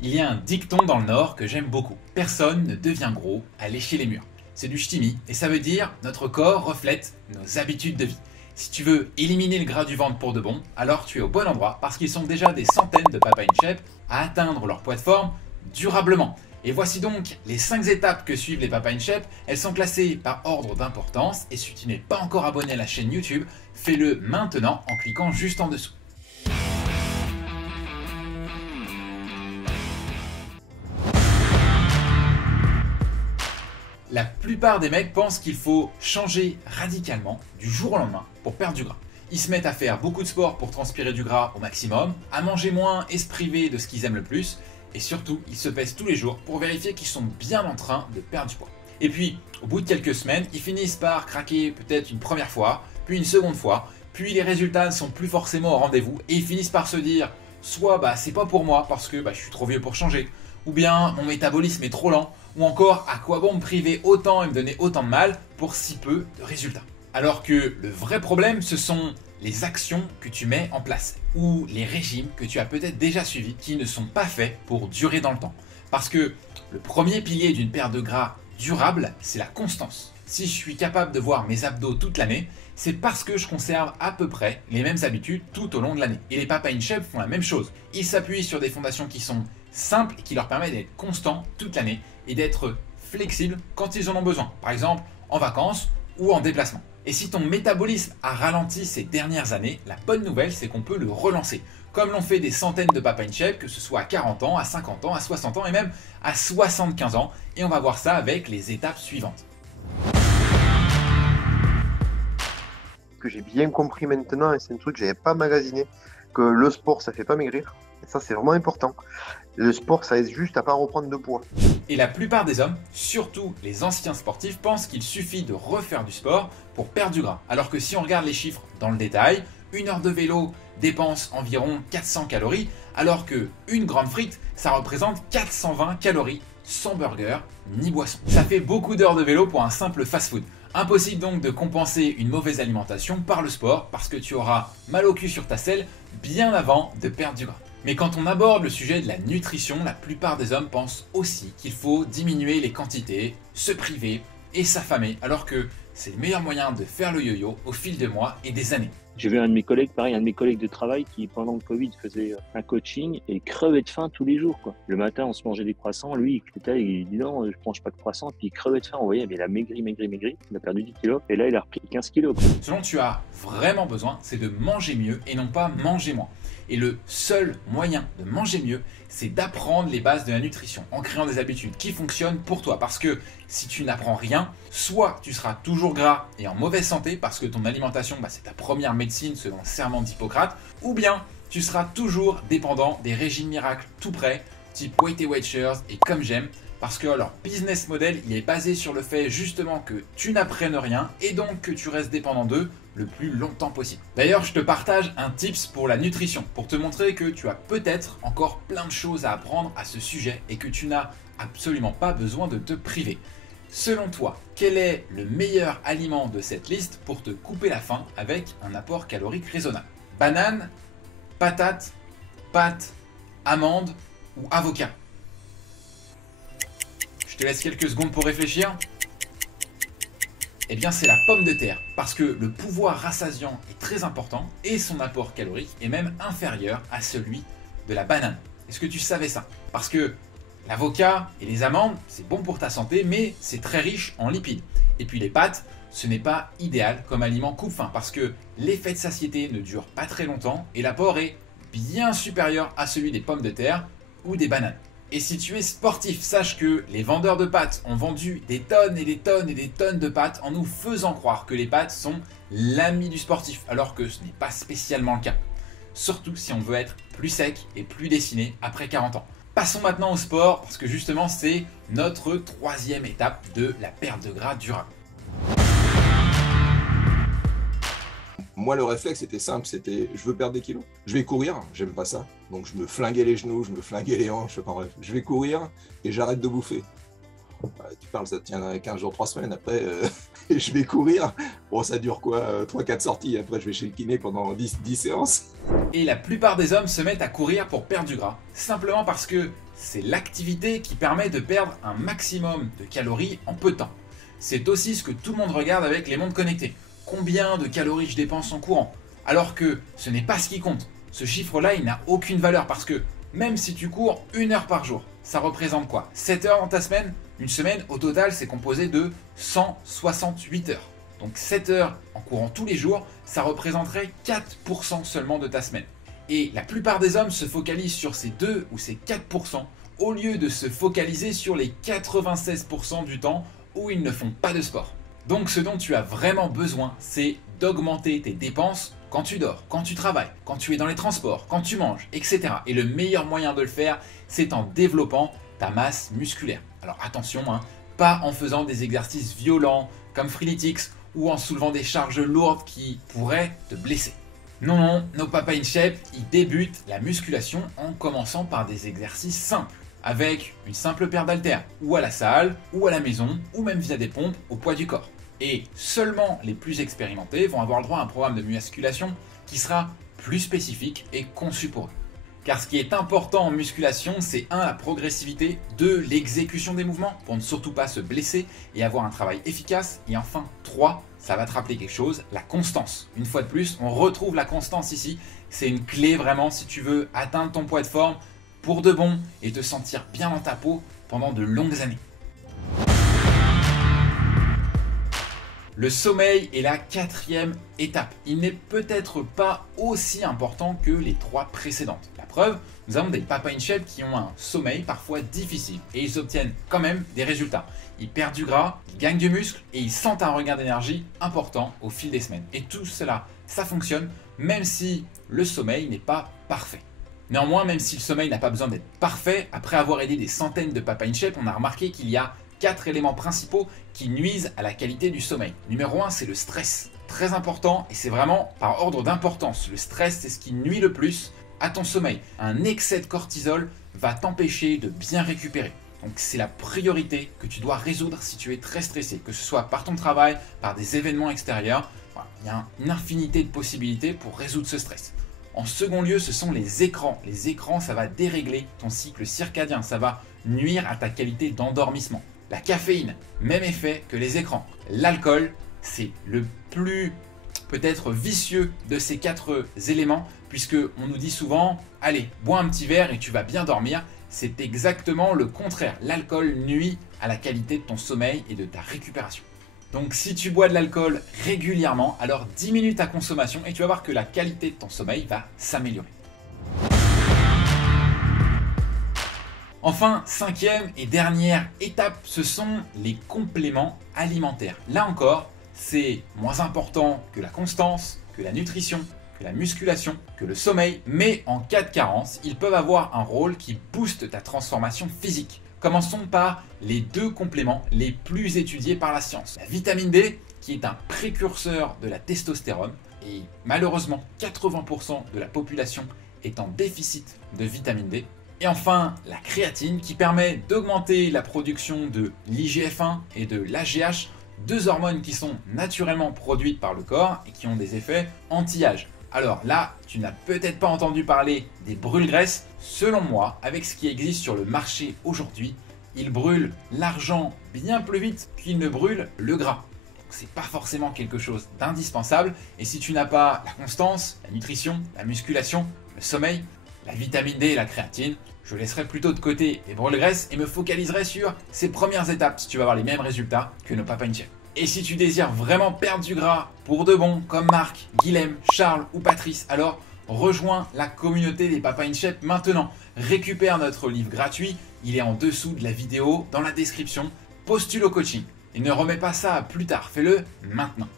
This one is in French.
Il y a un dicton dans le Nord que j'aime beaucoup. Personne ne devient gros à lécher les murs. C'est du ch'timi et ça veut dire notre corps reflète nos habitudes de vie. Si tu veux éliminer le gras du ventre pour de bon, alors tu es au bon endroit parce qu'ils sont déjà des centaines de Papa in Shape à atteindre leur poids de forme durablement. Et voici donc les 5 étapes que suivent les Papa in Shape. Elles sont classées par ordre d'importance et si tu n'es pas encore abonné à la chaîne YouTube, fais-le maintenant en cliquant juste en dessous. La plupart des mecs pensent qu'il faut changer radicalement du jour au lendemain pour perdre du gras. Ils se mettent à faire beaucoup de sport pour transpirer du gras au maximum, à manger moins et se priver de ce qu'ils aiment le plus, et surtout, ils se pèsent tous les jours pour vérifier qu'ils sont bien en train de perdre du poids. Et puis, au bout de quelques semaines, ils finissent par craquer peut-être une première fois, puis une seconde fois, puis les résultats ne sont plus forcément au rendez-vous, et ils finissent par se dire, soit c'est pas pour moi parce que je suis trop vieux pour changer, ou bien mon métabolisme est trop lent, ou encore à quoi bon me priver autant et me donner autant de mal pour si peu de résultats. Alors que le vrai problème, ce sont les actions que tu mets en place, ou les régimes que tu as peut-être déjà suivis qui ne sont pas faits pour durer dans le temps. Parce que le premier pilier d'une perte de gras durable, c'est la constance. Si je suis capable de voir mes abdos toute l'année, c'est parce que je conserve à peu près les mêmes habitudes tout au long de l'année. Et les Papa in Shape font la même chose. Ils s'appuient sur des fondations qui sont simples et qui leur permettent d'être constants toute l'année et d'être flexibles quand ils en ont besoin. Par exemple, en vacances ou en déplacement. Et si ton métabolisme a ralenti ces dernières années, la bonne nouvelle, c'est qu'on peut le relancer. Comme l'ont fait des centaines de Papa in Shape, que ce soit à 40 ans, à 50 ans, à 60 ans et même à 75 ans. Et on va voir ça avec les étapes suivantes. Que j'ai bien compris maintenant, et c'est un truc que j'avais pas magasiné, que le sport ça fait pas maigrir, et ça c'est vraiment important. Le sport ça aide juste à pas reprendre de poids. Et la plupart des hommes, surtout les anciens sportifs, pensent qu'il suffit de refaire du sport pour perdre du gras. Alors que si on regarde les chiffres dans le détail, une heure de vélo dépense environ 400 calories, alors que une grande frite, ça représente 420 calories sans burger ni boisson. Ça fait beaucoup d'heures de vélo pour un simple fast-food. Impossible donc de compenser une mauvaise alimentation par le sport parce que tu auras mal au cul sur ta selle bien avant de perdre du gras. Mais quand on aborde le sujet de la nutrition, la plupart des hommes pensent aussi qu'il faut diminuer les quantités, se priver et s'affamer alors que c'est le meilleur moyen de faire le yo-yo au fil des mois et des années. J'ai vu un de mes collègues, pareil, un de mes collègues de travail qui, pendant le Covid, faisait un coaching et crevait de faim tous les jours, quoi. Le matin, on se mangeait des croissants. Lui, il dit non, je mange pas de croissants. Puis il crevait de faim. On voyait, mais il a maigri. Il a perdu 10 kilos. Et là, il a repris 15 kilos, quoi. Ce dont tu as vraiment besoin, c'est de manger mieux et non pas manger moins. Et le seul moyen de manger mieux, c'est d'apprendre les bases de la nutrition en créant des habitudes qui fonctionnent pour toi. Parce que si tu n'apprends rien, soit tu seras toujours gras et en mauvaise santé parce que ton alimentation, c'est ta première médecine selon le serment d'Hippocrate, ou bien tu seras toujours dépendant des régimes miracles tout prêts, type Weight Watchers et Comme J'aime, parce que leur business model il est basé sur le fait justement que tu n'apprennes rien et donc que tu restes dépendant d'eux le plus longtemps possible. D'ailleurs, je te partage un tips pour la nutrition, pour te montrer que tu as peut-être encore plein de choses à apprendre à ce sujet et que tu n'as absolument pas besoin de te priver. Selon toi, quel est le meilleur aliment de cette liste pour te couper la faim avec un apport calorique raisonnable? Banane, patate, pâte, amande ou avocat? Je te laisse quelques secondes pour réfléchir. Eh bien, c'est la pomme de terre, parce que le pouvoir rassasiant est très important et son apport calorique est même inférieur à celui de la banane. Est-ce que tu savais ça? Parce que l'avocat et les amandes, c'est bon pour ta santé, mais c'est très riche en lipides. Et puis les pâtes, ce n'est pas idéal comme aliment coupe-faim, parce que l'effet de satiété ne dure pas très longtemps et l'apport est bien supérieur à celui des pommes de terre ou des bananes. Et si tu es sportif, sache que les vendeurs de pâtes ont vendu des tonnes et des tonnes et des tonnes de pâtes en nous faisant croire que les pâtes sont l'ami du sportif, alors que ce n'est pas spécialement le cas. Surtout si on veut être plus sec et plus dessiné après 40 ans. Passons maintenant au sport, parce que justement c'est notre troisième étape de la perte de gras durable. Moi, le réflexe était simple, c'était je veux perdre des kilos. Je vais courir, j'aime pas ça. Donc je me flinguais les genoux, je me flinguais les hanches, enfin bref. Je vais courir et j'arrête de bouffer. Tu parles, ça tient 15 jours, 3 semaines. Après, je vais courir. Bon, ça dure quoi 3-4 sorties. Après, je vais chez le kiné pendant 10 séances. Et la plupart des hommes se mettent à courir pour perdre du gras, simplement parce que c'est l'activité qui permet de perdre un maximum de calories en peu de temps. C'est aussi ce que tout le monde regarde avec les montres connectées. Combien de calories je dépense en courant? Alors que ce n'est pas ce qui compte. Ce chiffre-là, il n'a aucune valeur parce que même si tu cours 1 heure par jour, ça représente quoi? 7 heures dans ta semaine? Une semaine, au total, c'est composé de 168 heures. Donc 7 heures en courant tous les jours, ça représenterait 4% seulement de ta semaine. Et la plupart des hommes se focalisent sur ces 2 ou ces 4% au lieu de se focaliser sur les 96% du temps où ils ne font pas de sport. Donc ce dont tu as vraiment besoin, c'est d'augmenter tes dépenses quand tu dors, quand tu travailles, quand tu es dans les transports, quand tu manges, etc. Et le meilleur moyen de le faire, c'est en développant ta masse musculaire. Alors attention, pas en faisant des exercices violents comme Freeletics ou en soulevant des charges lourdes qui pourraient te blesser. Non, nos Papa in Shape, ils débutent la musculation en commençant par des exercices simples, avec une simple paire d'haltères, ou à la salle, ou à la maison, ou même via des pompes au poids du corps. Et seulement les plus expérimentés vont avoir le droit à un programme de musculation qui sera plus spécifique et conçu pour eux. Car ce qui est important en musculation, c'est 1. La progressivité, 2. L'exécution des mouvements pour ne surtout pas se blesser et avoir un travail efficace, et enfin 3. Ça va te rappeler quelque chose, la constance. Une fois de plus, on retrouve la constance ici, c'est une clé vraiment si tu veux atteindre ton poids de forme pour de bon et te sentir bien dans ta peau pendant de longues années. Le sommeil est la 4e étape. Il n'est peut-être pas aussi important que les 3 précédentes. La preuve, nous avons des Papa in Shape qui ont un sommeil parfois difficile et ils obtiennent quand même des résultats. Ils perdent du gras, ils gagnent du muscle et ils sentent un regain d'énergie important au fil des semaines. Et tout cela, ça fonctionne même si le sommeil n'est pas parfait. Néanmoins, même si le sommeil n'a pas besoin d'être parfait, après avoir aidé des centaines de Papa in Shape, on a remarqué qu'il y a 4 éléments principaux qui nuisent à la qualité du sommeil. Numéro 1, c'est le stress. Très important et c'est vraiment par ordre d'importance. Le stress, c'est ce qui nuit le plus à ton sommeil. Un excès de cortisol va t'empêcher de bien récupérer. Donc c'est la priorité que tu dois résoudre si tu es très stressé, que ce soit par ton travail, par des événements extérieurs. Voilà, il y a une infinité de possibilités pour résoudre ce stress. En second lieu, ce sont les écrans. Les écrans, ça va dérégler ton cycle circadien, ça va nuire à ta qualité d'endormissement. La caféine, même effet que les écrans. L'alcool, c'est le plus peut-être vicieux de ces 4 éléments, puisque on nous dit souvent, allez, bois un petit verre et tu vas bien dormir. C'est exactement le contraire. L'alcool nuit à la qualité de ton sommeil et de ta récupération. Donc si tu bois de l'alcool régulièrement, alors diminue ta consommation et tu vas voir que la qualité de ton sommeil va s'améliorer. Enfin, 5e et dernière étape, ce sont les compléments alimentaires. Là encore, c'est moins important que la constance, que la nutrition, que la musculation, que le sommeil, mais en cas de carence, ils peuvent avoir un rôle qui booste ta transformation physique. Commençons par les 2 compléments les plus étudiés par la science. La vitamine D, qui est un précurseur de la testostérone, et malheureusement 80% de la population est en déficit de vitamine D. Et enfin, la créatine qui permet d'augmenter la production de l'IGF-1 et de l'AGH, 2 hormones qui sont naturellement produites par le corps et qui ont des effets anti-âge. Alors là, tu n'as peut-être pas entendu parler des brûle-graisses. Selon moi, avec ce qui existe sur le marché aujourd'hui, ils brûlent l'argent bien plus vite qu'ils ne brûlent le gras. C'est pas forcément quelque chose d'indispensable. Et si tu n'as pas la constance, la nutrition, la musculation, le sommeil, la vitamine D et la créatine, je laisserai plutôt de côté les brûle-graisses et me focaliserai sur ces premières étapes si tu vas avoir les mêmes résultats que nos Papa in Shape. Et si tu désires vraiment perdre du gras pour de bon, comme Marc, Guilhem, Charles ou Patrice, alors rejoins la communauté des Papa in Shape maintenant. Récupère notre livre gratuit, il est en dessous de la vidéo, dans la description. Postule au coaching et ne remets pas ça à plus tard, fais-le maintenant.